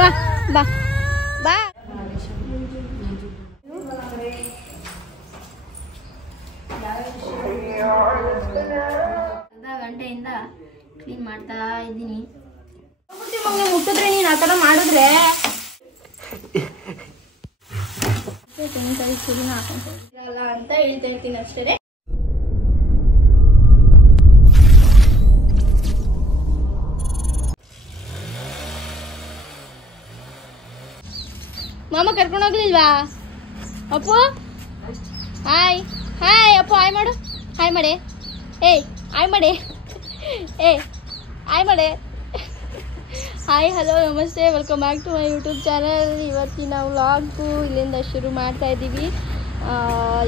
ಬಾ ಬಾ ಬಾ. ಅರ್ಧ ಗಂಟೆಯಿಂದ ಕ್ಲೀನ್ ಮಾಡ್ತಾ ಇದ್ದೀನಿ. ಮುಟ್ಟಿದ್ರೆ ನೀನು ಆ ಥರ ಮಾಡಿದ್ರೆ ತೆಂಗಿನಕಾಯಿ ಸುರಿನ ಹಾಕೊಂಡ್ರಲ್ಲ ಅಂತ ಹೇಳ್ತಾ ಇರ್ತೀನಿ ಅಷ್ಟೇ. ಮಾಮ ಕರ್ಕೊಂಡೋಗ್ಲಿಲ್ವಾ Appu? Hi hi Appu, hi ಮಾಡು, ಹಾಯ್ ಮಾಡೆ. ಏಯ್ ಹಾಯ್ ಮಾಡೆ, ಹಾಯ್ ಮಾಡೆ. ಹಾಯ್ ಹಲೋ ನಮಸ್ತೆ, welcome back to my YouTube channel. ಇವತ್ತಿನ ವ್ಲಾಗು ಇಲ್ಲಿಂದ ಶುರು ಮಾಡ್ತಾ ಇದ್ದೀವಿ.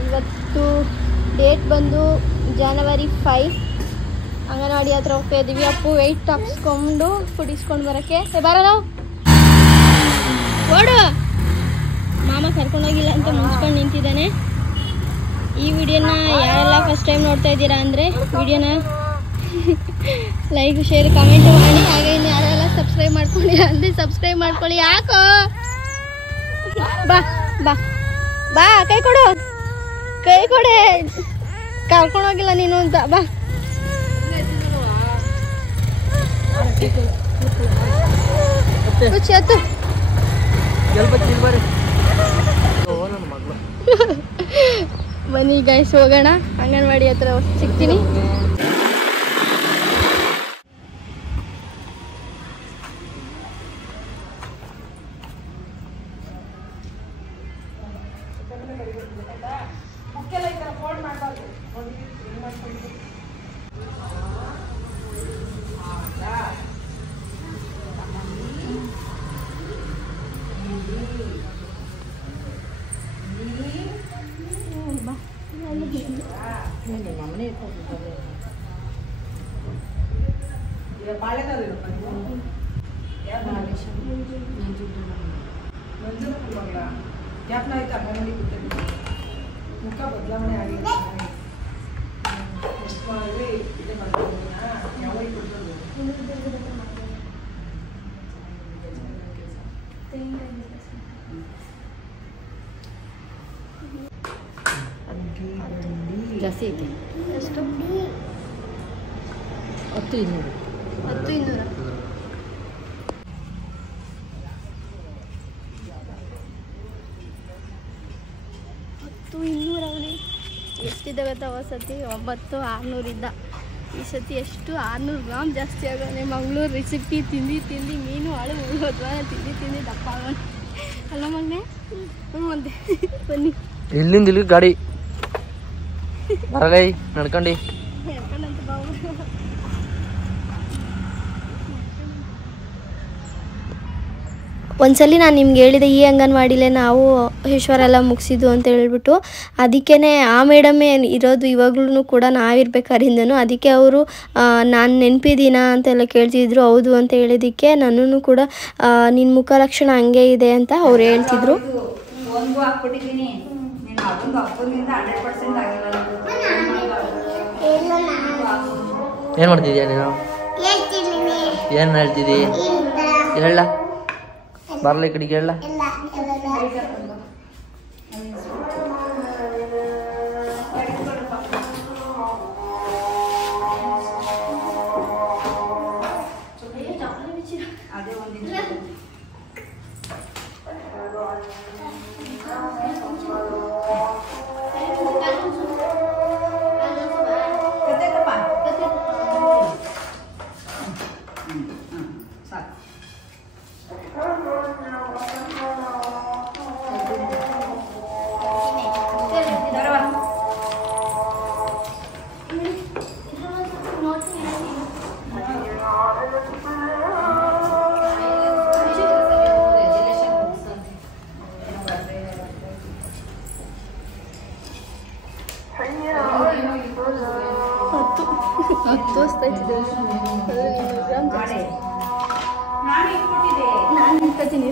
ಇವತ್ತು ಡೇಟ್ ಬಂದು January 5. ಅಂಗನವಾಡಿ ಹತ್ರ ಹೋಗ್ತಾ ಇದ್ದೀವಿ. ಅಪ್ಪು ವೆಯ್ಟ್ ಹಾಕ್ಸ್ಕೊಂಡು ಫುಡ್ ಇಸ್ಕೊಂಡು ಬರೋಕ್ಕೆ. ಬರ ನಾವು ಓಡು. ಮಾಮ ಕರ್ಕೊಂಡೋಗಿಲ್ಲ ಅಂತ ಮುನ್ಸ್ಕೊಂಡು ನಿಂತಿದ್ದಾನೆ. ಈ ವಿಡಿಯೋನ ಯಾರೆಲ್ಲ ಫಸ್ಟ್ ಟೈಮ್ ನೋಡ್ತಾ ಇದ್ದೀರಾ ಅಂದರೆ ವಿಡಿಯೋನ ಲೈಕ್ ಶೇರ್ ಕಮೆಂಟ್ ಮಾಡಿ. ಹಾಗೆ ಇನ್ನು ಯಾರೆಲ್ಲ ಸಬ್ಸ್ಕ್ರೈಬ್ ಮಾಡ್ಕೊಂಡಿಲ್ಲ ಅಂದರೆ ಸಬ್ಸ್ಕ್ರೈಬ್ ಮಾಡ್ಕೊಳ್ಳಿ. ಯಾಕೋ ಬಾ ಬಾ ಬಾ, ಕೈ ಕೊಡು, ಕೈ ಕೊಡೆ. ಕರ್ಕೊಂಡೋಗಿಲ್ಲ ನೀನು ಅಂತ. ಬಾ ಹತ್ತು ಬನ್ನಿ ಗೈಸ್ ಹೋಗೋಣ. ಅಂಗನವಾಡಿ ಹತ್ರ ಸಿಗ್ತೀನಿ. ಮುಖ ಬದಲಾವಣೆ ಆಗಿದೆ. ಜಾಸ್ತಿ ಐತಿ. ಎಷ್ಟು? 10-200. 10-200. ಅವನಿ ಎಷ್ಟಿದ್ದಾವೆ ತವ ಸತಿ? 900-600 ಇದ್ದ. ಈ ಸತಿ ಎಷ್ಟು 600 ಗ್ರಾಮ್ ಜಾಸ್ತಿ ಆಗೋನೆ. ಮಂಗಳೂರು ರೆಸಿಪಿ ತಿಂದು ತಿಂದು ಮೀನು ಹಾಳು ಮುಗಿದೋದ್ವ. ತಿಂದು ದಪ್ಪ ಆಗೋಣ ಅಲ್ಲ ಮಗನೆ? ಅಂತೆ. ಬನ್ನಿ ಇಲ್ಲಿಂದ ಇಲ್ಲಿ ಗಾಡಿ ಬರಲೈ ನಡ್ಕೊಂಡು ನಡ್ಕೊಂಡಂತ ಬಾವು. ಒಂದ್ಸಲಿ ನಾನು ನಿಮ್ಗೆ ಹೇಳಿದೆ ಈ ಅಂಗನವಾಡಿಲೇ ನಾವು ಈಶ್ವರೆಲ್ಲ ಮುಗಿಸಿದ್ದು ಅಂತ ಹೇಳ್ಬಿಟ್ಟು. ಅದಕ್ಕೇ ಆ ಮೇಡಮೇ ಇರೋದು ಇವಾಗ್ಲೂ ಕೂಡ ನಾವಿರ್ಬೇಕಾರಿಂದನು. ಅದಕ್ಕೆ ಅವರು ನಾನು ನೆನಪಿದ್ದೀನ ಅಂತೆಲ್ಲ ಕೇಳ್ತಿದ್ರು. ಹೌದು ಅಂತ ಹೇಳಿದ್ದಕ್ಕೆ ನನ್ನೂ ಕೂಡ ನಿನ್ನ ಮುಖ ಲಕ್ಷಣ ಹಂಗೆ ಇದೆ ಅಂತ ಅವ್ರು ಹೇಳ್ತಿದ್ರು. ಏನು ಮಾಡ್ತಿದ್ಯಾ ನೀನು? ಏನು ಹೇಳ್ತಿದ್ದಿ? ಹೇಳ ಬರಲ್ಲ ಈ ಕಡೆಗೆ. ಹೇಳ ನಾನು ಇಟ್ಕೊತೀನಿ.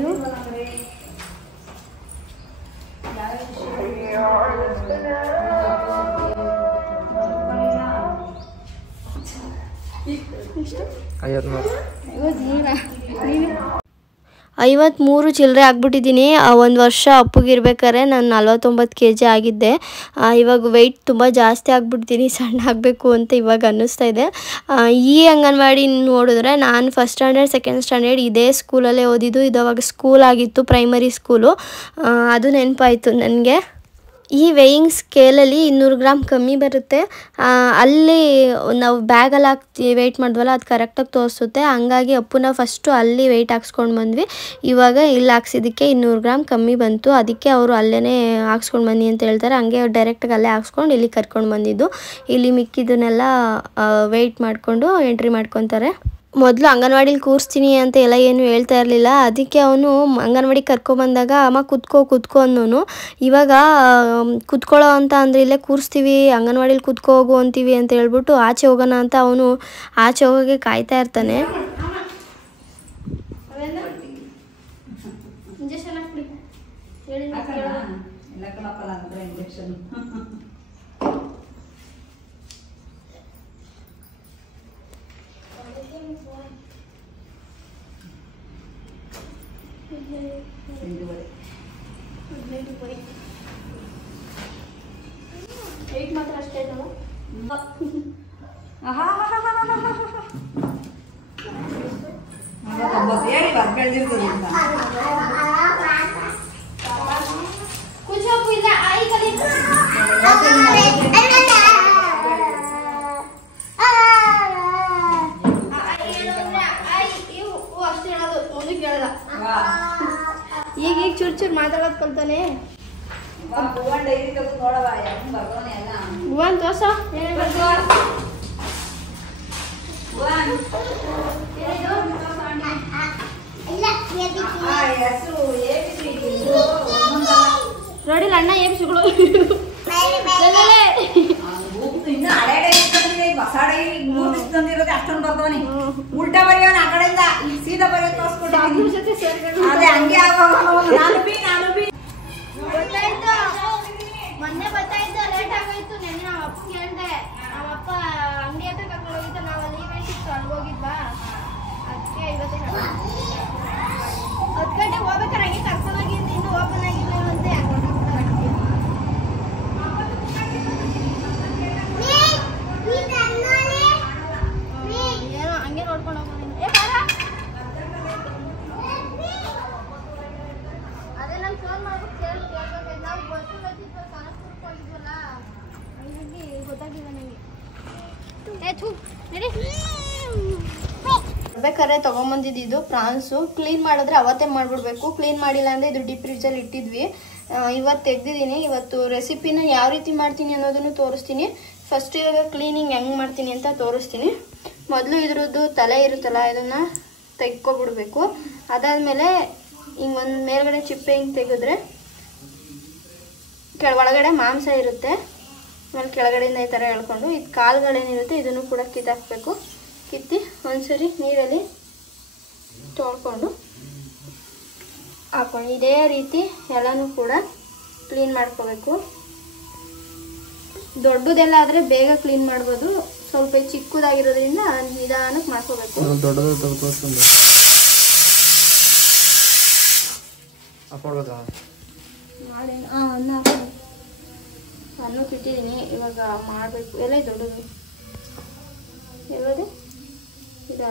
53 ಚಿಲ್ಲರೆ ಆಗ್ಬಿಟ್ಟಿದ್ದೀನಿ. ಒಂದು ವರ್ಷ ಅಪ್ಪಗಿರ್ಬೇಕಾದ್ರೆ ನಾನು 49 kg ಆಗಿದ್ದೆ. ಇವಾಗ ವೆಯ್ಟ್ ತುಂಬ ಜಾಸ್ತಿ ಆಗ್ಬಿಡ್ತೀನಿ, ಸಣ್ಣ ಆಗಬೇಕು ಅಂತ ಇವಾಗ ಅನ್ನಿಸ್ತಾ ಇದೆ. ಈ ಅಂಗನವಾಡಿ ನೋಡಿದ್ರೆ ನಾನು ಫಸ್ಟ್ ಸ್ಟ್ಯಾಂಡರ್ಡ್ ಸೆಕೆಂಡ್ ಸ್ಟ್ಯಾಂಡರ್ಡ್ ಇದೇ ಸ್ಕೂಲಲ್ಲೇ ಓದಿದ್ದು. ಇದು ಅವಾಗ ಸ್ಕೂಲ್ ಆಗಿತ್ತು, ಪ್ರೈಮರಿ ಸ್ಕೂಲು. ಅದು ನೆನಪಾಯಿತು ನನಗೆ. ಈ ವೇಯಿಂಗ್ ಸ್ಕೇಲಲ್ಲಿ 200 ಗ್ರಾಮ್ ಕಮ್ಮಿ ಬರುತ್ತೆ. ಅಲ್ಲಿ ನಾವು ಬ್ಯಾಗಲ್ಲಿ ಹಾಕಿ ವೆಯ್ಟ್ ಮಾಡಿದ್ವಲ್ಲ, ಅದು ಕರೆಕ್ಟಾಗಿ ತೋರಿಸುತ್ತೆ. ಹಂಗಾಗಿ ಅಪ್ಪನ ಫಸ್ಟು ಅಲ್ಲಿ ವೆಯ್ಟ್ ಹಾಕ್ಸ್ಕೊಂಡು ಬಂದ್ವಿ. ಇವಾಗ ಇಲ್ಲಿ ಹಾಕ್ಸಿದ್ದಕ್ಕೆ 200 ಗ್ರಾಮ್ ಕಮ್ಮಿ ಬಂತು. ಅದಕ್ಕೆ ಅವರು ಅಲ್ಲೇ ಹಾಕ್ಸ್ಕೊಂಡು ಬನ್ನಿ ಅಂತ ಹೇಳ್ತಾರೆ. ಹಂಗೆ ಡೈರೆಕ್ಟಾಗಿ ಅಲ್ಲೇ ಹಾಕ್ಸ್ಕೊಂಡು ಇಲ್ಲಿ ಕರ್ಕೊಂಡು ಬಂದಿದ್ದು. ಇಲ್ಲಿ ಮಿಕ್ಕಿದ್ದನ್ನೆಲ್ಲ ವೆಯ್ಟ್ ಮಾಡಿಕೊಂಡು ಎಂಟ್ರಿ ಮಾಡ್ಕೊತಾರೆ. ಮೊದಲು ಅಂಗನವಾಡಿಲಿ ಕೂರಿಸ್ತೀನಿ ಅಂತ ಎಲ್ಲ ಏನು ಹೇಳ್ತಾ ಇರಲಿಲ್ಲ. ಅದಕ್ಕೆ ಅವನು ಅಂಗನವಾಡಿಗೆ ಕರ್ಕೊಬಂದಾಗ ಅಮ್ಮ ಕೂತ್ಕೋ ಅನ್ನೋನು. ಇವಾಗ ಕೂತ್ಕೊಳ್ಳೋ ಅಂತ ಅಂದರೆ ಇಲ್ಲೇ ಕೂರಿಸ್ತೀವಿ, ಅಂಗನವಾಡಿಲಿ ಹೋಗು ಅಂತೀವಿ ಅಂತ ಹೇಳ್ಬಿಟ್ಟು ಆಚೆ ಹೋಗೋಣ ಅಂತ ಅವನು ಆಚೆ ಹೋಗೋಕ್ಕೆ ಕಾಯ್ತಾ ಇರ್ತಾನೆ. ಮಾತ್ರ ಅಷ್ಟೇ ಈಗ ಚೂರು ಮಾತಾಡೋದು ಕಲ್ತಾನೆ. ಭುವನ್ ತೋರ್ಸ ನೋಡಿಲ್ಲ ಅಣ್ಣ ಏಬಿಸಿಗಳು ಅಷ್ಟೊಂದು ಬರ್ತಾವನಿ. ಉಲ್ಟಾ ಬರೆಯೋನ ಆ ಕಡೆಯಿಂದ ಸೀದಾ ಬರೆಯೋದು ತೋರಿಸ್ಕೊಟ್ಟು ಅದೇ ಹಂಗೆ ನಾನು ಬಿ ಮೊನ್ನೆ ಬರ್ತಾಯಿದ್ದ ಲೇಟ್ ಆಗೋಯ್ತು. ನೆನ್ನೆ ನಮ್ಮ ಅಪ್ಪ ಕೇಳಿದೆ, ನಮ್ಮ ಅಪ್ಪ ಅಂಗಡಿ ಹತ್ರ ಕರ್ಕೊಂಡು ಹೋಗಿದ್ದ. ನಾವು ಅಲ್ಲಿ ಈವೆಂಟ್ ಇತ್ತು, ಅಲ್ಲಿ ಹೋಗಿದ್ವಾ. ಅದಕ್ಕೆ ಇವತ್ತೇ 10 ಗಂಟೆಗೆ ಹೋಗ್ಬೇಕಾರೆ ಹಂಗೆ ಕರ್ಕೊಂಡೋಗಿದ್ದು. ಇನ್ನೂ ಓಪನ್ ಆಗಿಲ್ಲವಂತೆ. ಏನೋ ಹಂಗೆ ನೋಡ್ಕೊಂಡು ಹೋಗೋದು. ಅದೇ ನಾನು ಫೋನ್ ಮಾಡ್ಬಿಟ್ಟು ಕೇಳ್ಬೇಕಾಯ್ತು. ನಾವು ಬಸ್ಸು ಬರ್ತಿದ್ವಲ್ಲ, ಕನಸ್ಪುರಕ್ಕೆ ಹೋಗಿದ್ವಲ್ಲ, ಹಂಗಾಗಿ ಗೊತ್ತಾಗಿಲ್ಲ ನನಗೆ. ಬೇಕಾದ್ರೆ ತೊಗೊಂಬಂದಿದ್ದು ಪ್ರಾನ್ಸು. ಕ್ಲೀನ್ ಮಾಡಿದ್ರೆ ಅವತ್ತೇ ಮಾಡಿಬಿಡ್ಬೇಕು. ಕ್ಲೀನ್ ಮಾಡಿಲ್ಲ ಅಂದರೆ ಇದು ಡೀಪ್ ಫ್ರಿಜ್ಜಲ್ಲಿ ಇಟ್ಟಿದ್ವಿ. ಇವತ್ತು ತೆಗ್ದಿದ್ದೀನಿ. ಇವತ್ತು ರೆಸಿಪಿನ ಯಾವ ರೀತಿ ಮಾಡ್ತೀನಿ ಅನ್ನೋದನ್ನು ತೋರಿಸ್ತೀನಿ. ಫಸ್ಟ್ ಇವಾಗ ಕ್ಲೀನಿಂಗ್ ಹೆಂಗೆ ಮಾಡ್ತೀನಿ ಅಂತ ತೋರಿಸ್ತೀನಿ. ಮೊದಲು ಇದ್ರದ್ದು ತಲೆ ಇರುತ್ತಲ್ಲ, ಇದನ್ನು ತೆಗ್ಕೊಬಿಡ್ಬೇಕು. ಅದಾದಮೇಲೆ ಹಿಂಗೆ ಒಂದು ಮೇಲ್ಗಡೆ ಚಿಪ್ಪೆ ಹಿಂಗೆ ತೆಗೆದ್ರೆ ಒಳಗಡೆ ಮಾಂಸ ಇರುತ್ತೆ. ಆಮೇಲೆ ಕೆಳಗಡೆಯಿಂದ ಈ ಥರ ಎಳ್ಕೊಂಡು ಇದು ಕಾಲುಗಳೇನಿರುತ್ತೆ ಇದನ್ನು ಕೂಡ ಕಿತ್ತಾಕಬೇಕು. ಕಿತ್ತಿ ಒಂದ್ಸರಿ ನೀರಲ್ಲಿ ತೊಳ್ಕೊಂಡು ಹಾಕೊಂಡು ಇದೇ ರೀತಿ ಎಲ್ಲನೂ ಕೂಡ ಕ್ಲೀನ್ ಮಾಡ್ಕೋಬೇಕು. ದೊಡ್ಡದೆಲ್ಲ ಆದರೆ ಬೇಗ ಕ್ಲೀನ್ ಮಾಡ್ಬೋದು. ಸ್ವಲ್ಪ ಚಿಕ್ಕದಾಗಿರೋದ್ರಿಂದ ನಿಧಾನಕ್ಕೆ ಮಾಡ್ಕೋಬೇಕು. ಮಾಡಿ ಅನ್ನಕ್ಕೆ ಇಟ್ಟಿದ್ದೀನಿ. ಇವಾಗ ಮಾಡಬೇಕು. ಎಲ್ಲ ದೊಡ್ಡದು ಎಲ್ಲದು ಇದಾ?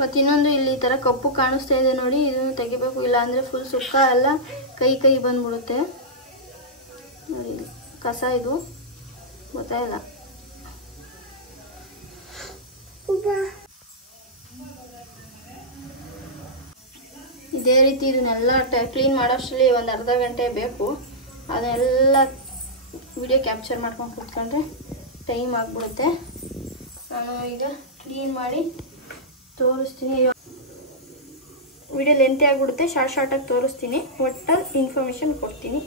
ಮತ್ತು ಇನ್ನೊಂದು ಇಲ್ಲಿ ಈ ಥರ ಕಪ್ಪು ಕಾಣಿಸ್ತಾ ಇದೆ ನೋಡಿ, ಇದನ್ನು ತೆಗಿಬೇಕು. ಇಲ್ಲಾಂದರೆ ಫುಲ್ ಸುಕ್ಕ ಎಲ್ಲ ಕೈ ಬಂದ್ಬಿಡುತ್ತೆ ನೋಡಿ. ಕಸ ಇದು ಗೊತ್ತಾಯಿಲ್ಲ. ಇದೇ ರೀತಿ ಇದನ್ನೆಲ್ಲ ಕ್ಲೀನ್ ಮಾಡೋಷ್ಟರಲ್ಲಿ ಒಂದು ಅರ್ಧ ಗಂಟೆ ಬೇಕು. ಅದನ್ನೆಲ್ಲ ವಿಡಿಯೋ ಕ್ಯಾಪ್ಚರ್ ಮಾಡ್ಕೊಂಡು ಕೂತ್ಕೊಂಡ್ರೆ ಟೈಮ್ ಆಗಿಬಿಡುತ್ತೆ. ನಾನು ಈಗ ಕ್ಲೀನ್ ಮಾಡಿ ತೋರಿಸ್ತೀನಿ. ವಿಡಿಯೋ ಲೆಂತಿ ಆಗಿಬಿಡುತ್ತೆ, ಶಾರ್ಟಾಗಿ ತೋರಿಸ್ತೀನಿ. ಒಟ್ಟಲ್ಲಿ ಇನ್ಫಾರ್ಮೇಷನ್ ಕೊಡ್ತೀನಿ.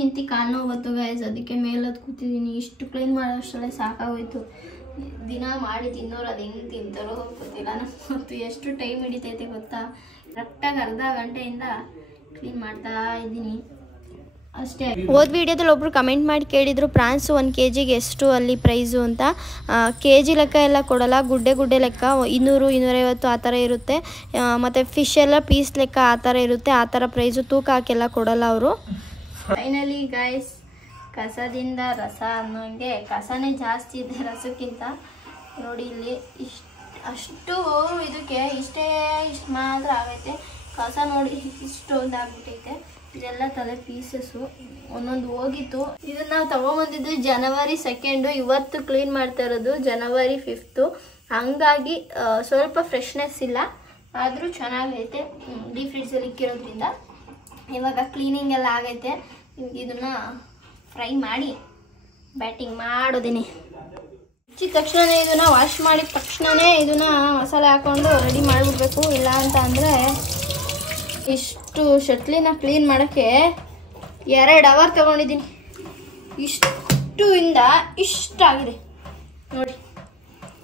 ನಿಂತು ಕಾಲು ನೋವು ಬಂತು ಗೈಸ್, ಅದಕ್ಕೆ ಮೇಲದ್ದು ಕೂತಿದ್ದೀನಿ. ಇಷ್ಟು ಕ್ಲೀನ್ ಮಾಡೋಷ್ಟರಲ್ಲೇ ಸಾಕಾಗೋಯ್ತು. ದಿನ ಮಾಡಿ ತಿನ್ನೋರು ಅದು ಹೆಂಗೆ ತಿಂತಾರೋ ಗೊತ್ತಿಲ್ಲ. ಮತ್ತು ಎಷ್ಟು ಟೈಮ್ ಹಿಡಿತೈತೆ ಗೊತ್ತಾ? ಕರೆಕ್ಟಾಗಿ ಅರ್ಧ ಗಂಟೆಯಿಂದ ಕ್ಲೀನ್ ಮಾಡ್ತಾ ಇದ್ದೀನಿ ಅಷ್ಟೇ. ಹೋದ ವಿಡಿಯೋದಲ್ಲಿ ಒಬ್ಬರು ಕಮೆಂಟ್ ಮಾಡಿ ಕೇಳಿದರು ಪ್ರಾನ್ಸು 1 kg ಎಷ್ಟು ಅಲ್ಲಿ ಪ್ರೈಸು ಅಂತ. kg ಲೆಕ್ಕ ಎಲ್ಲ ಕೊಡೋಲ್ಲ, ಗುಡ್ಡೆ ಲೆಕ್ಕ 200 250 ಆ ಥರ ಇರುತ್ತೆ. ಮತ್ತು ಫಿಶ್ ಎಲ್ಲ ಪೀಸ್ ಲೆಕ್ಕ ಆ ಥರ ಇರುತ್ತೆ. ಆ ಥರ ಪ್ರೈಸು ತೂಕ ಹಾಕೆಲ್ಲ ಕೊಡೋಲ್ಲ ಅವರು. ಫೈನಲಿ ಗೈಸ್, ಕಸದಿಂದ ರಸ ಅನ್ನೋಂಗೆ ಕಸನೇ ಜಾಸ್ತಿ ಇದೆ ರಸಕ್ಕಿಂತ. ನೋಡಿ ಇಲ್ಲಿ ಅಷ್ಟು ಇದಕ್ಕೆ ಇಷ್ಟು ಮಾತ್ರ ಆಗೈತೆ. ಕಸ ನೋಡಿ ಇಷ್ಟೊಂದು ಆಗ್ಬಿಟ್ಟೈತೆ. ಇದೆಲ್ಲ ತಲೆ ಪೀಸಸ್ಸು ಒಂದೊಂದು ಹೋಗಿತ್ತು. ಇದನ್ನ ನಾವು ತಗೊಂಬಂದಿದ್ದು January 2, ಇವತ್ತು ಕ್ಲೀನ್ ಮಾಡ್ತಾ ಇರೋದು January 5. ಹಂಗಾಗಿ ಸ್ವಲ್ಪ ಫ್ರೆಶ್ನೆಸ್ ಇಲ್ಲ, ಆದರೂ ಚೆನ್ನಾಗೈತೆ ಡೀಪ್ ಫ್ರಿಡ್ಜಲ್ಲಿ ಇಕ್ಕಿರೋದ್ರಿಂದ. ಇವಾಗ ಕ್ಲೀನಿಂಗ್ ಎಲ್ಲ ಆಗೈತೆ. ಇದನ್ನ ಫ್ರೈ ಮಾಡಿ ಬ್ಯಾಟಿಂಗ್ ಮಾಡೋದಿನಿ. ಹಚ್ಚಿದ ತಕ್ಷಣನೇ ಇದನ್ನ ವಾಶ್ ಮಾಡಿದ ತಕ್ಷಣನೇ ಇದನ್ನ ಮಸಾಲೆ ಹಾಕೊಂಡು ರೆಡಿ ಮಾಡಿಬಿಡ್ಬೇಕು. ಇಲ್ಲ ಅಂತ ಅಂದರೆ ಇಷ್ಟು ಶಟ್ಲಿನ ಕ್ಲೀನ್ ಮಾಡೋಕ್ಕೆ 2 hour ತಗೊಂಡಿದ್ದೀನಿ. ಇಷ್ಟು ಇಂದ ಇಷ್ಟಾಗಿದೆ ನೋಡಿ.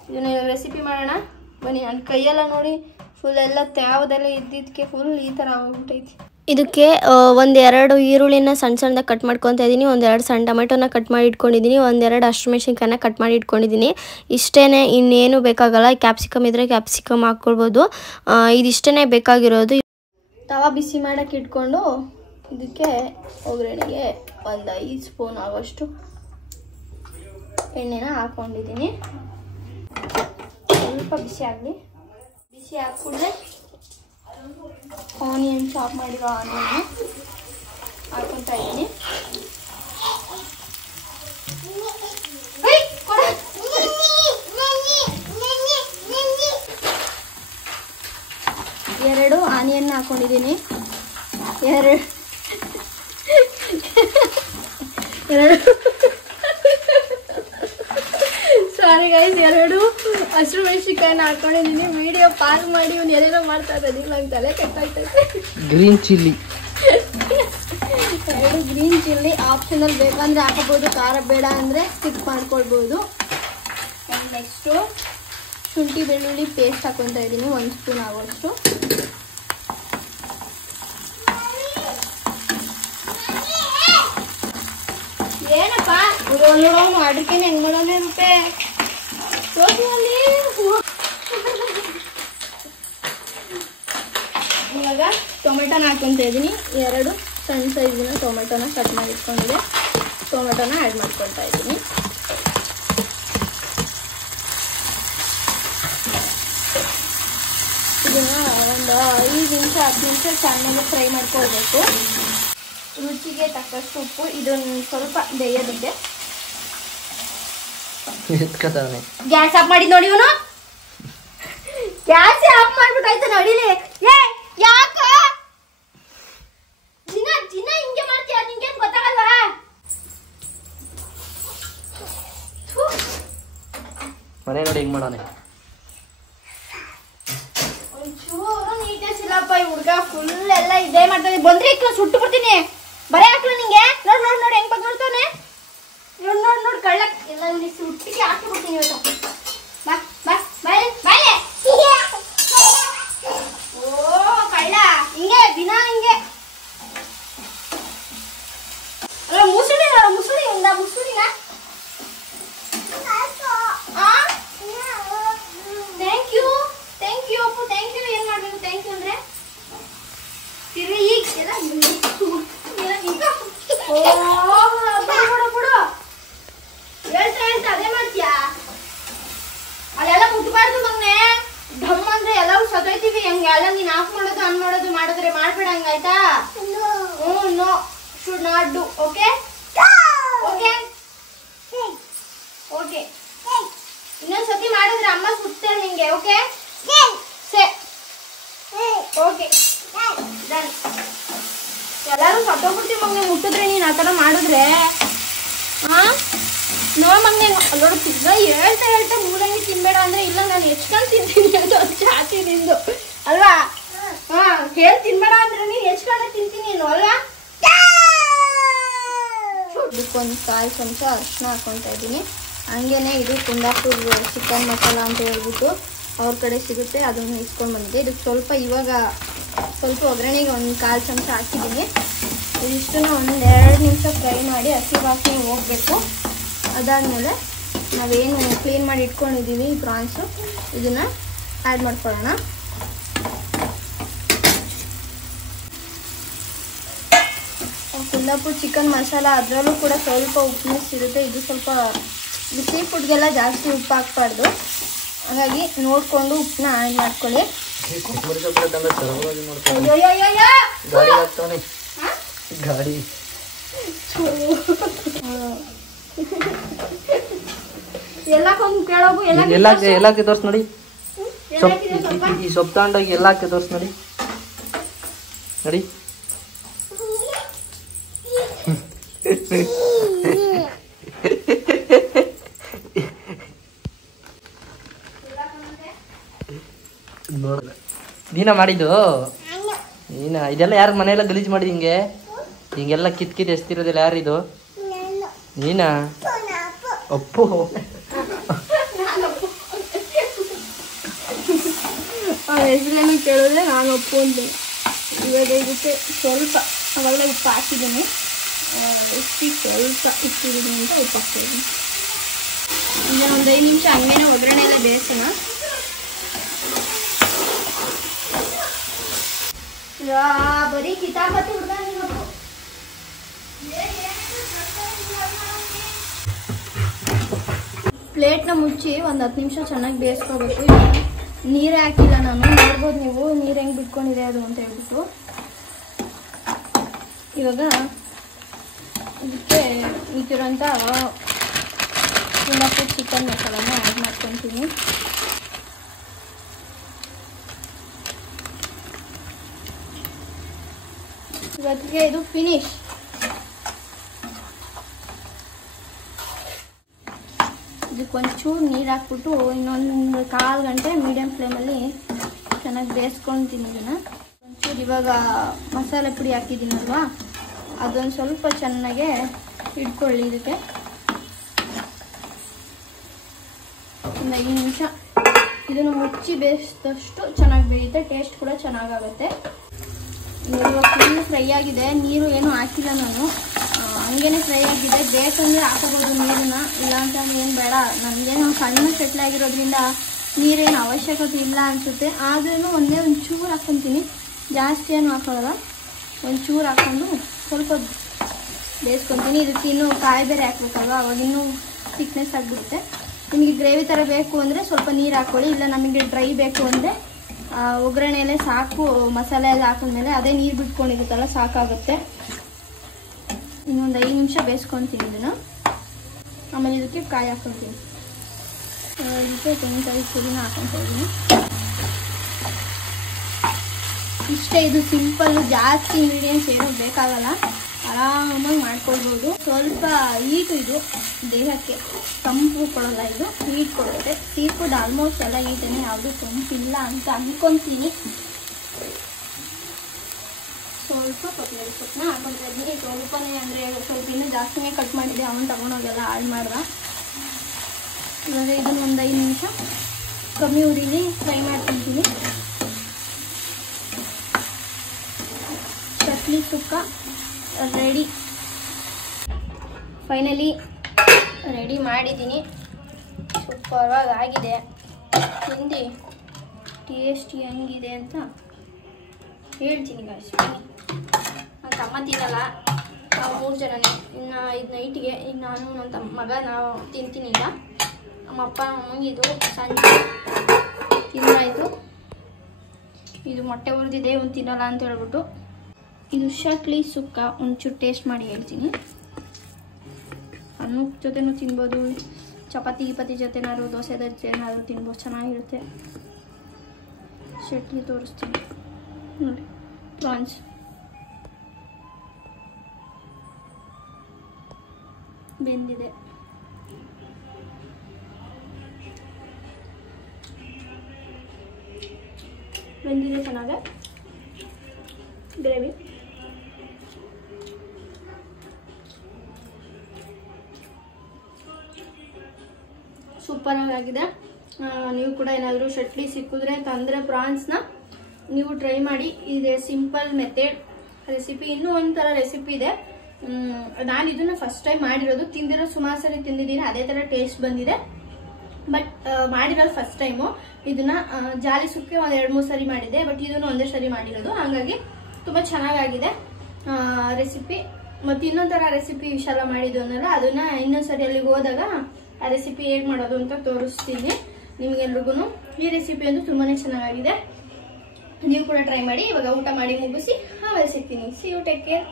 ಇದನ್ನ ರೆಸಿಪಿ ಮಾಡೋಣ ಬನ್ನಿ. ನನ್ನ ಕೈಯೆಲ್ಲ ನೋಡಿ ಫುಲ್ ಎಲ್ಲ ತ್ಯಾವದೆಲ್ಲ ಇದ್ದಿದ್ದಕ್ಕೆ ಫುಲ್ ಈ ಥರ ಆಗ್ಬಿಟ್ಟೈತಿ. ಇದಕ್ಕೆ 1-2 ಈರುಳ್ಳಿನ ಸಣ್ಣದಾಗಿ ಕಟ್ ಮಾಡ್ಕೊತಾ ಇದ್ದೀನಿ. 1-2 ಸಣ್ಣ ಟೊಮೆಟೊನ ಕಟ್ ಮಾಡಿ ಇಟ್ಕೊಂಡಿದ್ದೀನಿ. 1-2 ಹಸಿಮೆಣಸಿನ್ಕಾಯಿನ ಕಟ್ ಮಾಡಿ ಇಟ್ಕೊಂಡಿದ್ದೀನಿ. ಇಷ್ಟೇ, ಇನ್ನೇನು ಬೇಕಾಗಲ್ಲ. ಕ್ಯಾಪ್ಸಿಕಮ್ ಇದ್ದರೆ ಕ್ಯಾಪ್ಸಿಕಮ್ ಹಾಕ್ಕೊಳ್ಬೋದು. ಇದಿಷ್ಟೇ ಬೇಕಾಗಿರೋದು. ತವಾ ಬಿಸಿ ಮಾಡೋಕ್ಕೆ ಇಟ್ಕೊಂಡು ಇದಕ್ಕೆ ಒಗ್ಗರಣೆಗೆ 5 ಸ್ಪೂನ್ ಆಗೋಷ್ಟು ಎಣ್ಣೆನ ಹಾಕ್ಕೊಂಡಿದ್ದೀನಿ. ಸ್ವಲ್ಪ ಬಿಸಿ ಆಗಲಿ. ಬಿಸಿ ಹಾಕ್ಬಿಟ್ರೆ ಆನಿಯನ್ ಚಾಪ್ ಮಾಡಿರೋ ಆನಿಯನ್ ಹಾಕ್ಕೊತಾ ಇದ್ದೀನಿ. ಎರಡು ಆನಿಯನ್ ಹಾಕೊಂಡಿದ್ದೀನಿ. ಸಾರಿ ಗೈಸ್, 2 ಹಸಿರು ಮೆಣಸಿನ್ಕಾಯಿನ ಹಾಕೊಂಡಿದ್ದೀನಿ. ವಿಡಿಯೋ ಪಾಸ್ ಮಾಡಿ ಇವ್ನು ಏನೇನೋ ಮಾಡ್ತಾ ಇದ್ದೀನಿ, ನಂಗೆ ತಲೆ ಕೆಟ್ಟಾಗ್ತೈತೆ. Green chilli 2 green chilli optional, ಬೇಕಂದ್ರೆ ಹಾಕಬಹುದು, ಖಾರ ಬೇಡ ಅಂದರೆ ಸ್ಕಿಪ್ ಮಾಡ್ಕೊಳ್ಬೋದು. ನೆಕ್ಸ್ಟು ಶುಂಠಿ ಬೆಳ್ಳುಳ್ಳಿ ಪೇಸ್ಟ್ ಹಾಕೊತಾ ಇದ್ದೀನಿ 1 ಸ್ಪೂನ್ ಆಗೋಷ್ಟು. ಏನಪ್ಪ ನೋಡೋನು ಅಡಿಕೆನ ಹೆಂಗ್ ಮಾಡೋಣ ರೂಪೆ ಇವಾಗ ಟೊಮೆಟೊನ ಹಾಕೊತಾ ಇದ್ದೀನಿ. 2 ಸಣ್ಣ ಸೈಜಿನ ಟೊಮೆಟೊನ ಕಟ್ ಮಾಡಿ ಇಟ್ಕೊಂಡಿದೆ. ಟೊಮೆಟೊನ ಆ್ಯಡ್ ಮಾಡ್ಕೊತಾ ಇದ್ದೀನಿ. ಇದನ್ನ ಒಂದು 5 ನಿಮಿಷ 10 ನಿಮಿಷ ಚೆನ್ನಾಗಿ ಫ್ರೈ ಮಾಡ್ಕೊಳ್ಬೇಕು. ರುಚಿಗೆ ತಕ್ಕಷ್ಟು ಉಪ್ಪು. ಇದೊಂದು ಸ್ವಲ್ಪ ಬೇಯೋದಕ್ಕೆ. ಗ್ಯಾಸ್ ಆಫ್ ಮಾಡಿ ನೋಡಿ, ಇವನು ಗ್ಯಾಸ್ ಆಫ್ ಮಾಡ್ಬಿಟ್ಟಾಯ್ತು ನೋಡಿಲಿ. ಯಾಕ ದಿನ ಹಿಂಗೆ ಮಾಡ್ತೀಯ? ನಿಂಗೇನ್ ಗೊತ್ತಾಗಲ್ಲ? ಮನೆ ನೋಡಿ ಹಿಂಗ್ ಮಾಡೋಣ. ಒಂಚೂರು ನೀಟ್ನೆಸ್ ಇಲ್ಲಪ್ಪ ಈ ಹುಡ್ಗ. ಫುಲ್ ಎಲ್ಲ ಇದೇ ಮಾಡ್ತಾನೆ. ಬಂದ್ರೆ ಇಕ್ಕ ಸುಟ್ಟು ಬಿಡ್ತೀನಿ. ಬರೇ ಹಾಕ್ಲು ನಿಂಗೆ. ನೋಡ್ ಹೆಂಗ್ ಬಂದ್ ನೋಡ್ತಾನೆ. ನೋಡ್ ಕಳ್ಳ ಎಲ್ಲ ಸುಟ್ಟಿಗೆ ಹಾಕಿ ಬಿಡ್ತೀನಿ ಇವತ್ತು. ಬಾಯ್ ಓ ಕಳ್ಳ ಹಿಂಗೆ ದಿನ ಹಿಂಗೆ. ಅಲ್ಲ ಮುಸುಳಿನ thank you Appu. Thank you ಏನ್ ಮಾಡ್ಬೇಕು? ಥ್ಯಾಂಕ್ ಯು ಅಂದ್ರೆ ತಿರ್ವಿ ಈಗ ಎಲ್ಲ ಬಿಡು. ಹೇಳ್ತಾ ಅದೇ ಮಾಡ್ತೀಯಾ? ಅಲ್ಲೆಲ್ಲ ಮುಟ್ಬಾರ್ದು ಮಗ್ನೆ. ಢಮ್ ಅಂದ್ರೆ ಎಲ್ಲರೂ ಸತೋಯ್ತೀವಿ. ಹಂಗೆ ಎಲ್ಲ ನೀನ್ ಆಫ್ ಮಾಡೋದು ಆನ್ ಮಾಡೋದು ಮಾಡಿದ್ರೆ ಮಾಡ್ಬೇಡ ಹಂಗಾಯ್ತಾ? No should not do. Okay okay okay. ಇನ್ನೊಂದ್ಸತಿ ಮಾಡಿದ್ರೆ ಅಮ್ಮ ಸುಡ್ತಾರೆ ನಿಂಗೆ. Okay okay done. ಎಲ್ಲರೂ ಸತ್ತೋಗ್ಬಿಡ್ತೀವಿ ಮಗ್ನೆ ಮುಟ್ಟಿದ್ರೆ ನೀನ್ ಆ ಥರ ಮಾಡಿದ್ರೆ. ನೋಡ್ ಮಗ್ನೆ ಅಲ್ಲೋಡು ತಿರ್ಗ ಹೇಳ್ತಾ ಮೂಲಂಗಿ ತಿನ್ಬೇಡ ಅಂದ್ರೆ ಇಲ್ಲ ನಾನು ಹೆಚ್ಕೊಂಡು ತಿಂತೀನಿ ಅಂತ ಜಾತಿ ನಿಂದು ಅಲ್ವಾ? ಹೇಳಿ ತಿನ್ಬೇಡ ಅಂದ್ರೆ ನೀನ್ ಹೆಚ್ಕೊಂಡೆ ತಿಂತೀನಿ ನೀನು ಅಲ್ವಾ? ಇದಕ್ಕೊಂದು 1/4 ಚಮಚ ಅರಿಶಿನ ಹಾಕೊತಾ ಇದ್ದೀನಿ. ಹಂಗೇನೆ ಇದು ಕುಂದಾಪುರ್ ಚಿಕನ್ ಮಸಾಲ ಅಂತ ಹೇಳ್ಬಿಟ್ಟು ಅವ್ರ ಕಡೆ ಸಿಗುತ್ತೆ, ಅದನ್ನು ಇಸ್ಕೊಂಡು ಬಂದಿದ್ದೆ. ಇದಕ್ಕೆ ಸ್ವಲ್ಪ ಇವಾಗ ಸ್ವಲ್ಪ ಒಗ್ಗರಣೆಗೆ ಒಂದು 1/4 ಚಮಚ ಹಾಕಿದ್ದೀನಿ. ಇದಿಷ್ಟನ್ನು ಒಂದು 2 ನಿಮಿಷ ಫ್ರೈ ಮಾಡಿ ಹಸಿ ವಾಸನೆ ಹೋಗಬೇಕು. ಅದಾದಮೇಲೆ ನಾವೇನು ಕ್ಲೀನ್ ಮಾಡಿ ಇಟ್ಕೊಂಡಿದ್ದೀವಿ ಈ ಪ್ರಾನ್ಸು, ಇದನ್ನು ಆ್ಯಡ್ ಮಾಡ್ಕೊಳ್ಳೋಣ. ಕುಂದಾಪುರ ಚಿಕನ್ ಮಸಾಲ ಅದರಲ್ಲೂ ಕೂಡ ಸ್ವಲ್ಪ ಉಪ್ಪು ಇರುತ್ತೆ. ಇದು ಸ್ವಲ್ಪ ಸೀ ಫುಡ್ಗೆಲ್ಲ ಜಾಸ್ತಿ ಉಪ್ಪು ಹಾಕ್ಬಾರ್ದು, ಹಾಗಾಗಿ ನೋಡಿಕೊಂಡು ಉಪ್ಪನ್ನ ಆ್ಯಡ್ ಮಾಡ್ಕೊಳ್ಳಿ. ಗಾಡಿ ಎಲ್ಲಕ್ಕೆ ತೋರ್ಸ್ ನೋಡಿ. ಈ ಸೊಪ್ಪು ತಗೊಂಡೋಗಿ ಎಲ್ಲಕ್ಕೆ ತೋರ್ಸ್ ನೋಡಿ. ನೋಡಿ ನೀನ ಮಾಡಿದ್ದು ನೀನ? ಇದೆಲ್ಲ ಯಾರ ಮನೆಯೆಲ್ಲ ಗಲೀಜು ಮಾಡಿ ಹಿಂಗೆಲ್ಲ ಕಿತ್ ಎಸ್ತಿರೋದಿಲ್ಲ ಯಾರಿದು? ನೀನಾ? ಅಪ್ಪು ಹೆಸರೇನು ಕೇಳಿದ್ರೆ ನಾನು ಅಪ್ಪು ಅಂತೀನಿ. ಇವಾಗ ಇದಕ್ಕೆ ಸ್ವಲ್ಪ ಅವಾಗಲೇ ಉಪ್ಪು ಹಾಕಿದ್ದೀನಿ, ಸ್ವಲ್ಪ ಇಟ್ಟಿದ್ದೀನಿ ಅಂತ ಉಪ್ಪು ಹಾಕ್ತಿದ್ದೀನಿ. ಈಗ ಒಂದು 5 ನಿಮಿಷ ಹಂಗೇನೆ ಒಗ್ಗರಣೆ ಎಲ್ಲ ಬೇಯಿಸೋಣ. ಬರೀ ಕಿತಾಪತಿ ಪ್ಲೇಟ್ನ ಮುಚ್ಚಿ ಒಂದು 10 ನಿಮಿಷ ಚೆನ್ನಾಗಿ ಬೇಯಿಸ್ಕೋಬೇಕು. ನೀರೇ ಹಾಕಿಲ್ಲ ನಾನು, ನೋಡ್ಬೋದು ನೀವು ನೀರು ಹೆಂಗೆ ಬಿಟ್ಕೊಂಡಿದೆ ಅದು ಅಂತ ಹೇಳ್ಬಿಟ್ಟು. ಇವಾಗ ಇದಕ್ಕೆ ಇಟ್ಟಿರೋಂಥ ಕುಂದಾಪುರ್ ಚಿಕನ್ ಮಸಾಲಾನ ಆ್ಯಡ್ ಮಾಡ್ಕೊತೀನಿ. ಇವತ್ತಿಗೆ ಇದು ಫಿನಿಶ್. ಇದಕ್ಕೆ ಒಂಚೂರು ನೀರು ಹಾಕ್ಬಿಟ್ಟು ಇನ್ನೊಂದು 1/4 ಗಂಟೆ ಮೀಡಿಯಮ್ ಫ್ಲೇಮಲ್ಲಿ ಚೆನ್ನಾಗಿ ಬೇಯಿಸ್ಕೊತೀನಿ. ಇದನ್ನು ಒಂಚೂರು ಇವಾಗ ಮಸಾಲೆ ಪುಡಿ ಹಾಕಿದ್ದೀನಲ್ವಾ, ಅದೊಂದು ಸ್ವಲ್ಪ ಚೆನ್ನಾಗೆ ಇಟ್ಕೊಳ್ಳಿ. ಇದಕ್ಕೆ ಒಂದು 5 ನಿಮಿಷ ಇದನ್ನು ಮುಚ್ಚಿ ಬೇಯಿಸಿದಷ್ಟು ಚೆನ್ನಾಗಿ ಬೇಯುತ್ತೆ, ಟೇಸ್ಟ್ ಕೂಡ ಚೆನ್ನಾಗಾಗುತ್ತೆ. ಇವಾಗ ಫುಲ್ ಫ್ರೈ ಆಗಿದೆ, ನೀರು ಏನು ಹಾಕಿಲ್ಲ ನಾನು, ಹಂಗೇನೆ ಫ್ರೈ ಆಗಿದೆ. ಬೇಕಂದ್ರೆ ಹಾಕೋಬೋದು ನೀರನ್ನ, ಇಲ್ಲ ಅಂತಂದ್ರೆ ಏನು ಬೇಡ. ನನಗೇನು ಸಣ್ಣ ಚಟ್ಲಿ ಆಗಿರೋದ್ರಿಂದ ನೀರೇನು ಅವಶ್ಯಕತೆ ಇಲ್ಲ ಅನಿಸುತ್ತೆ. ಆದ್ರೂ ಒಂಚೂರು ಹಾಕ್ಕೊತೀನಿ, ಜಾಸ್ತಿ ಏನು ಹಾಕೊಳ್ಳಲ್ಲ. ಒಂಚೂರು ಹಾಕ್ಕೊಂಡು ಸ್ವಲ್ಪ ಬೇಯಿಸ್ಕೊತೀನಿ. ಇದಕ್ಕೆ ಇನ್ನೂ ಕಾಯಿ ಬೇರೆ ಹಾಕ್ಬೇಕಲ್ವ, ಅವಾಗ ಇನ್ನೂ ಥಿಕ್ನೆಸ್ ಆಗಿಬಿಡುತ್ತೆ. ನಿಮಗೆ ಗ್ರೇವಿ ಥರ ಬೇಕು ಅಂದರೆ ಸ್ವಲ್ಪ ನೀರು ಹಾಕ್ಕೊಳ್ಳಿ, ಇಲ್ಲ ನಮಗೆ ಡ್ರೈ ಬೇಕು ಅಂದರೆ ಒಗ್ಗರಣೆಯಲ್ಲೇ ಸಾಕು, ಮಸಾಲೆ ಎಲ್ಲ ಹಾಕಿದ್ಮೇಲೆ ಅದೇ ನೀರು ಬಿಟ್ಕೊಂಡಿರುತ್ತಲ್ಲ ಸಾಕಾಗುತ್ತೆ. ಇನ್ನೊಂದು 5 ನಿಮಿಷ ಬೇಯಿಸ್ಕೊತೀನಿ ಇದನ್ನು. ಆಮೇಲೆ ಇದಕ್ಕೆ ಕಾಯಿ ಹಾಕ್ಕೊತೀನಿ, ಇದಕ್ಕೆ ತೆಂಗಿನಕಾಯಿ ಪುಡಿನ ಹಾಕ್ಕೊತಾ ಇದ್ದೀನಿ. ಇಷ್ಟೇ, ಇದು ಸಿಂಪಲ್ಲು, ಜಾಸ್ತಿ ಇಂಗ್ರೀಡಿಯೆಂಟ್ಸ್ ಏನೂ ಬೇಕಾಗಲ್ಲ, ಆರಾಮಾಗಿ ಮಾಡ್ಕೊಳ್ಬೋದು. ಸ್ವಲ್ಪ ಹೀಟು, ಇದು ದೇಹಕ್ಕೆ ತಂಪು ಕೊಡೋಲ್ಲ, ಇದು ಹೀಟ್ ಕೊಡುತ್ತೆ. ಸೀ ಫುಡ್ ಆಲ್ಮೋಸ್ಟ್ ಎಲ್ಲ ಹೀಟನೇ, ಯಾವುದು ತಂಪಿಲ್ಲ ಅಂತ ಅನ್ಕೊತೀನಿ. ಸ್ವಲ್ಪ ಕೊತ್ತಂಬರಿ ಸೊಪ್ಪನ್ನ ಹಾಕೊತಾ ಇದ್ದೀನಿ. ಸ್ವಲ್ಪನೇ ಅಂದರೆ ಸ್ವಲ್ಪ ಇನ್ನೂ ಜಾಸ್ತಿನೇ ಕಟ್ ಮಾಡಿದೆ, ಅವನು ತಗೊಂಡೋಗೆಲ್ಲ ಆಡ್ ಮಾಡ್ದ. ಇವಾಗ ಇದನ್ನು ಒಂದು 5 ನಿಮಿಷ ಕಮ್ಮಿ ಉರಿಲಿ ಫ್ರೈ ಮಾಡ್ಕೊತೀನಿ. ಚಟ್ಲಿ ಸುಕ್ಕ ರೆಡಿ, ಫೈನಲಿ ರೆಡಿ ಮಾಡಿದ್ದೀನಿ. ಸೂಪರ್ವಾಗಿ ಆಗಿದೆ. ತಿಂದು ಟೇಸ್ಟ್ ಹೆಂಗಿದೆ ಅಂತ ಹೇಳ್ತೀನಿ ಗಾಯ್ಸ್. ನನ್ನ ತಮ್ಮ ತಿನ್ನಲ್ಲ, ನಾವು 3 ಜನನೇ. ಇನ್ನು ಇದು ನೈಟಿಗೆ ಈಗ ನಾನು ನನ್ನ ಮಗ ನಾವು ತಿಂತೀನಿ. ಈಗ ನಮ್ಮ ಅಪ್ಪ ನಮ್ಮಗೆ ಇದು ಸಂಜೆ ತಿಂದಾಯಿತು. ಇದು ಮೊಟ್ಟೆ ಹುರಿದಿದೆ, ಒಂದು ತಿನ್ನಲ್ಲ ಅಂತ ಹೇಳ್ಬಿಟ್ಟು. ಇದು ಚಟ್ಲಿ ಸುಕ್ಕ, ಒಂಚೂರು ಟೇಸ್ಟ್ ಮಾಡಿ ಹೇಳ್ತೀನಿ. ಅನ್ನದ ಜೊತೆನೂ ತಿನ್ಬೋದು, ಚಪಾತಿ ಜೊತೆನಾದ್ರು, ದೋಸೆ ಜೊತೆನಾದ್ರು ತಿನ್ಬೋದು, ಚೆನ್ನಾಗಿರುತ್ತೆ. ಚಟ್ನಿ ತೋರಿಸ್ತೀನಿ ನೋಡಿ. ಪ್ರಾನ್ಸ್ ಬೆಂದಿದೆ. ಚೆನ್ನಾಗಿ ಗ್ರೇವಿ. ಸೂಪರ್ ಆಗಿದೆ. ನೀವು ಕೂಡ ಏನಾದರೂ ಶಟ್ಲಿ ಸಿಕ್ಕಿದ್ರೆ ತಂದರೆ ಪ್ರಾನ್ಸ್ನ ನೀವು ಟ್ರೈ ಮಾಡಿ. ಇದೆ ಸಿಂಪಲ್ ಮೆಥಡ್ ರೆಸಿಪಿ. ಇನ್ನೂ ಒಂಥರ ರೆಸಿಪಿ ಇದೆ, ನಾನು ಇದನ್ನ ಫಸ್ಟ್ ಟೈಮ್ ಮಾಡಿರೋದು. ತಿಂದಿರೋ ಸುಮಾರು ಸರಿ ತಿಂದಿದ್ದೀನಿ, ಅದೇ ಥರ ಟೇಸ್ಟ್ ಬಂದಿದೆ. ಬಟ್ ಮಾಡಿರೋದು ಫಸ್ಟ್ ಟೈಮು. ಇದನ್ನ ಜಾಲಿ ಸುಕ್ಕೆ ಒಂದು 2-3 ಸರಿ ಮಾಡಿದ್ದೆ, ಬಟ್ ಇದನ್ನು ಒಂದೇ ಸರಿ ಮಾಡಿರೋದು. ಹಾಗಾಗಿ ತುಂಬ ಚೆನ್ನಾಗಾಗಿದೆ ರೆಸಿಪಿ. ಮತ್ತು ಇನ್ನೊಂಥರ ರೆಸಿಪಿ ವಿಶಾಲ ಮಾಡಿದ್ದು ಅನ್ನಲ್ಲ, ಅದನ್ನ ಇನ್ನೊಂದ್ಸರಿ ಅಲ್ಲಿಗೆ ಹೋದಾಗ ಆ ರೆಸಿಪಿ ಹೇಗೆ ಮಾಡೋದು ಅಂತ ತೋರಿಸ್ತೀನಿ ನಿಮ್ಗೆಲ್ರಿಗೂ. ಈ ರೆಸಿಪಿ ಅಂತೂ ತುಂಬಾ ಚೆನ್ನಾಗಿದೆ, ನೀವು ಕೂಡ ಟ್ರೈ ಮಾಡಿ. ಇವಾಗ ಊಟ ಮಾಡಿ ಮುಗಿಸಿ ಆಮೇಲೆ ಸಿಗ್ತೀನಿ. See you, take care.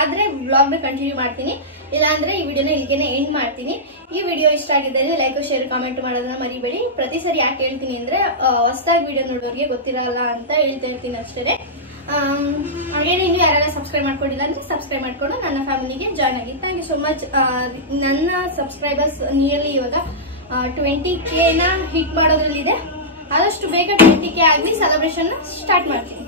ಆದರೆ ವ್ಲಾಗ್ನ ಕಂಟಿನ್ಯೂ ಮಾಡ್ತೀನಿ, ಇಲ್ಲಾಂದ್ರೆ ಈ ವಿಡಿಯೋನ ಇಲ್ಲಿಗೆ ಎಂಡ್ ಮಾಡ್ತೀನಿ. ಈ ವಿಡಿಯೋ ಇಷ್ಟ ಆಗಿದ್ದರೆ ಲೈಕ್, ಶೇರ್, ಕಾಮೆಂಟ್ ಮಾಡೋದನ್ನ ಮರಿಬೇಡಿ. ಪ್ರತಿ ಸರಿ ಯಾಕೆ ಹೇಳ್ತೀನಿ ಅಂದ್ರೆ ಹೊಸದಾಗಿ ವಿಡಿಯೋ ನೋಡೋರಿಗೆ ಗೊತ್ತಿರಲ್ಲ ಅಂತ ಹೇಳ್ತಾ ಇರ್ತೀನಿ ಅಷ್ಟೇ. ಹಾಗೇನೆ ಇನ್ನು ಯಾರೆಲ್ಲ ಸಬ್ಸ್ಕ್ರೈಬ್ ಮಾಡ್ಕೊಂಡಿಲ್ಲ ಅಂದ್ರೆ ಸಬ್ಸ್ಕ್ರೈಬ್ ಮಾಡ್ಕೊಂಡು ನನ್ನ ಫ್ಯಾಮಿಲಿಗೆ ಜಾಯ್ನ್ ಆಗಿ. Thank you so much. ನನ್ನ ಸಬ್ಸ್ಕ್ರೈಬರ್ಸ್ ನಿಯರ್ಲಿ ಇವಾಗ 20K ಹಿಟ್ ಮಾಡೋದ್ರಲ್ಲಿದೆ. ಆದಷ್ಟು ಬೇಗ 20K ಆಗಲಿ ಸೆಲೆಬ್ರೇಷನ್ ಸ್ಟಾರ್ಟ್ ಮಾಡ್ತೀನಿ.